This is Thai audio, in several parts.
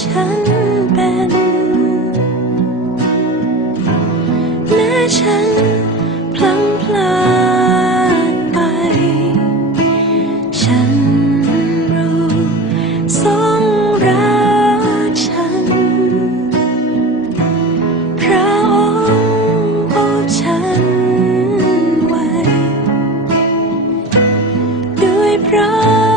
ฉันเป็น แม้ฉันพลั้งพลาดไป ฉันรู้ทรงรักฉัน พระองค์โอบฉันไว้ ด้วยพระ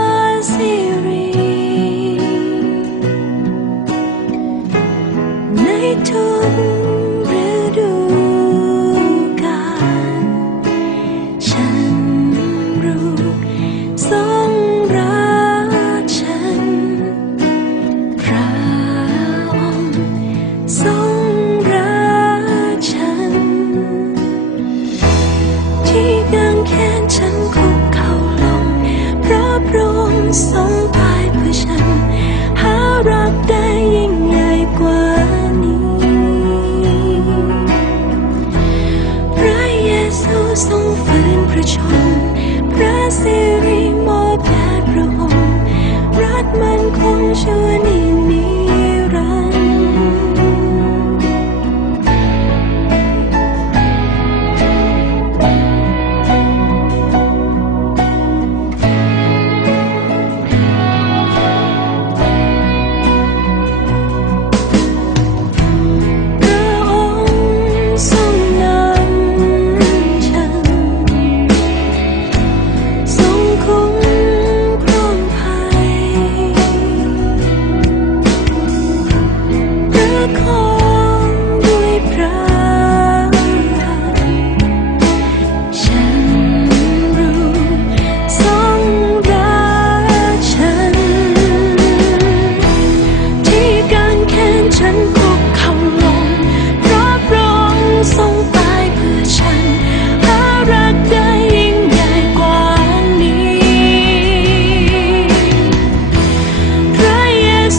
you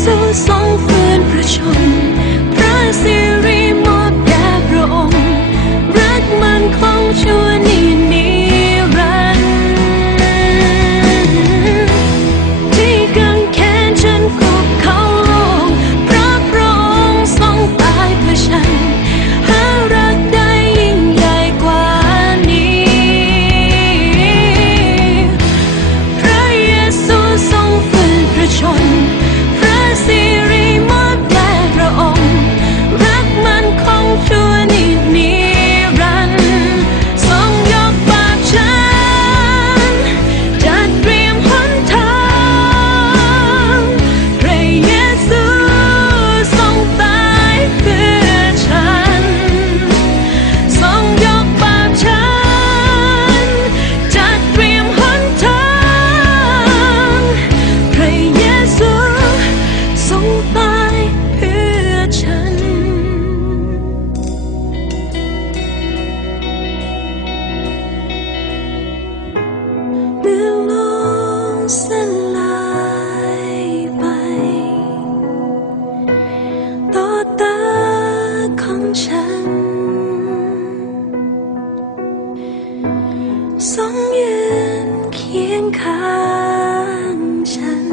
สู้สองฟืนพระชนพระสิริ ต้งยืนเคียงข้างฉัน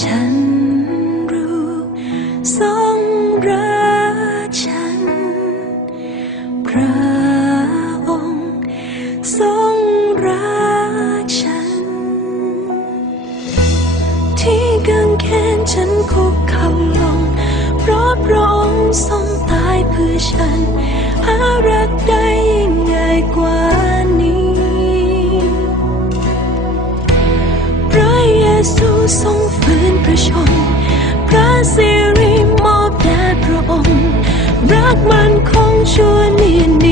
ฉันรู้ทรงรักฉัน พระองค์ทรงรักฉัน ที่กังแขนฉันคุกเข่าลง เพราะพระองค์ทรงตายเพื่อฉันหารักได้ยิ่งใหญ่กว่า ทรงฟื้นประชน พระสิริมอบแด่พระองค์ รักมันคงชั่วนิรัน